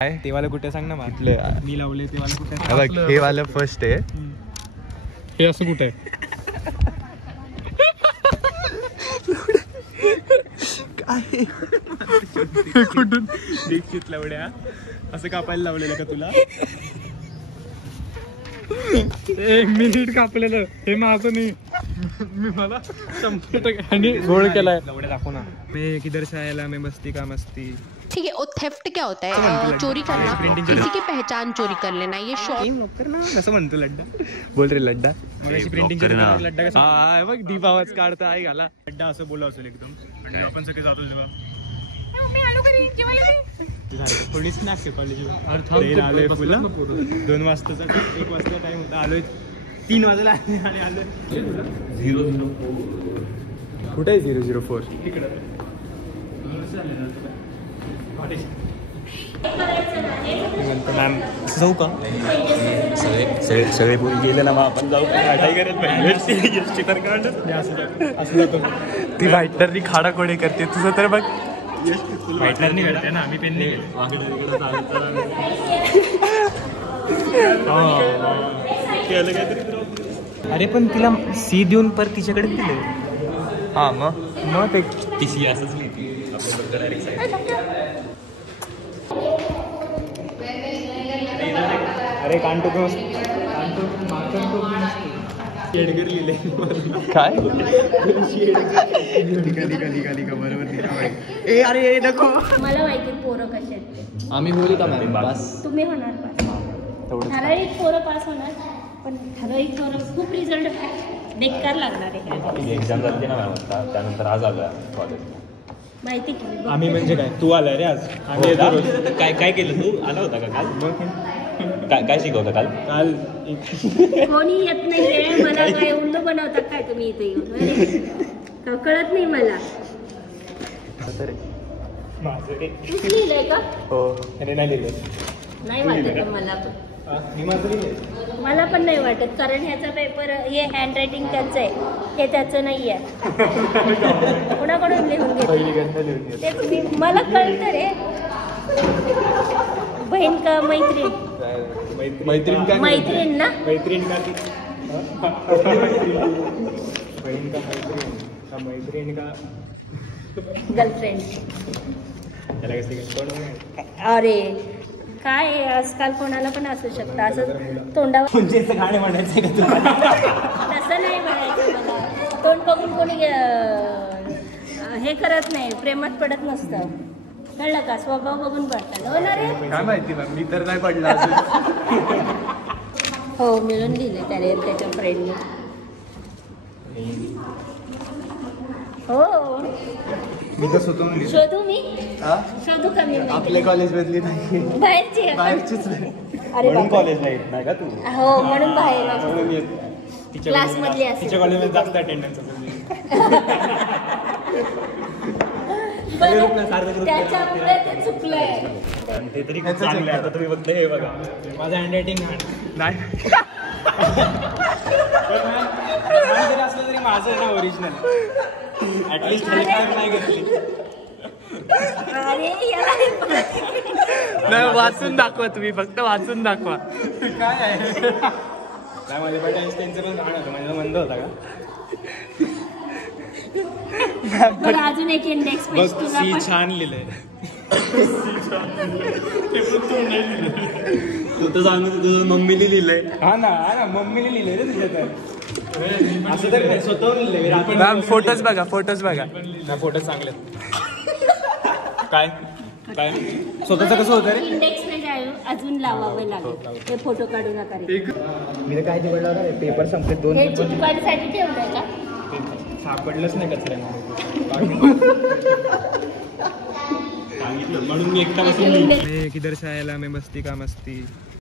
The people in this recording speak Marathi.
काय ते वाला कुठे सांग ना कुठले मी लावले ते वाला कुठे बघ हे वाला फर्स्ट आहे. हे असं कुठे काय कुठून दीक्षित लावड्या असं कापायला लावलेलं का तुला? 1 मिनिट कापलेलं हे माझं नाही. मी मला आणि गोळ केलाय. लावड्या दाखव ना. मैं किधर से आया मैं मस्ती का मस्ती. ठीक है. और थेफ्ट क्या होता है? चोरी करना, किसी की पहचान चोरी कर लेना. ये शॉर्ट ना कसं म्हणतो लड्डा. बोल रे लड्डा. मगाशी प्रिंटिंग लड्डा कसा हा बघ दीप आवाज काढता आहे घाला. लड्डा असं बोला असेल एकदम आणि आपण सगळे जातो तेव्हा कोणीच नाही कॉलेज आलोय फुला 2 वाजताचा 1 वाजता टाइम होता. आलोय 3 वाजला आणि आलोय 004. कुठे आहे 004? तिकडं मॅम जाऊ का? सगळे पोरी गेले ना मग आपण जाऊ असं जातो. ती व्हाईटनरनी खाडा कोडे करते तुझं तर बघ. व्हाईटनरनी करते ना आम्ही पेनने अरे पण तिला सी देऊन पर तिच्याकडे दिले. हा मग ते ती असंच लिहिते. अरे कांटो शेडगर लिहिले काय ए अरे नको. मला माहिती पोरं कसे आहेत. आम्ही बोलू का मॅम पास? तुम्ही होणार पास. ठराविक पोरं पास होणार पण ठराविक पोरं खूप रिझल्ट बेकार लागणार आहे. एक्झाम झाली ना मॅम आता त्यानंतर आज आला कॉलेज. माहिती की आम्ही म्हणजे काय तू आलाय रे आज. आम्ही काय काय केलं तू आला होता का काल? काय शिकवलं काल? काल कोणी येत नाहीये मला. काय उल्लू बनवतात काय तुम्ही इथे येऊन? कळत नाही मला. तूच लिहिलंय का? हो अरे नाही लिहिलं. नाही वाटत मला पण. मी माझं लिहिलंय. मला पण नाही वाटत कारण ह्याचा पेपर हे हँड रायटिंग त्यांचं आहे हे त्याचं नाही आहे. कोणाकडून लिहून घेतलं ते तुम्ही मला कळतं रे. बहीण का मैत्रीण? मैत्रीण का मैत्रीण ना. मैत्रीण का ती बहीण का मैत्रीण का गर्लफ्रेंड. त्याला कसं अरे काय आहे, आजकाल कोणाला पण असू शकतं असं तोंडावर. म्हणजे गाणे म्हणायचं का तुला? तसं नाही म्हणायचं मला. तोंड बघून कोणी हे करत नाही प्रेमात पडत नसतं. कळलं का? स्वभाव बघून पडतात. हो ना रे. काय माहिती मॅम मी तर नाही पडला. हो मिळून लिहिले त्याने त्याच्या फ्रेंडने. हो मी तर स्वतःहून लिहिलं. शोधू मी शोधू का मी? आपल्या कॉलेज मधली नाही बाहेरची आहे. बाहेरचीच नाही. अरे बापरे. कॉलेजला येत नाही का तू? हो म्हणून बाहेर म्हणून येत. क्लास मधली असेल. तिच्या कॉलेजमध्ये जास्त अटेंडन्स असेल. त्याच्यामुळे ते चुकलंय. ते तरी खूप चांगलं आहे. आता तुम्ही बघते हे बघा माझं हँडरायटिंग नाही जरी असलं तरी माझं ना ओरिजिनल ऍटलिस्ट नाही घेतली. अरे याला नाही वाचून दाखवा तुम्ही फक्त वाचून दाखवा. काय आहे काय माझ्या पण त्यांचं पण गाणं होतं माझ्या मंद होता का? बरं अजून एक इंडेक्स पेज बघ तुला सी पण. छान लिहिलंय. तू तर सांगू तुझं मम्मीने लिहिलंय. हा ना मम्मीने लिहिलंय रे तुझ्या तर. असं तर नाही स्वतःहून लिहिलंय. मॅम फोटोज बघा ना फोटो चांगले काय काय स्वतःचं कसं होतं रे? इंडेक्स पेज अजून लावावं लागेल. हे फोटो काढू नका रे. मी तर काय निवडला पेपर संपले 2 हे चिटकवायसाठी ठेवलंय का? सापडलंच नाही कचऱ्यामध्ये. म्हणून मी एकटा बसून किधर से आया मैं मस्ती का मस्ती.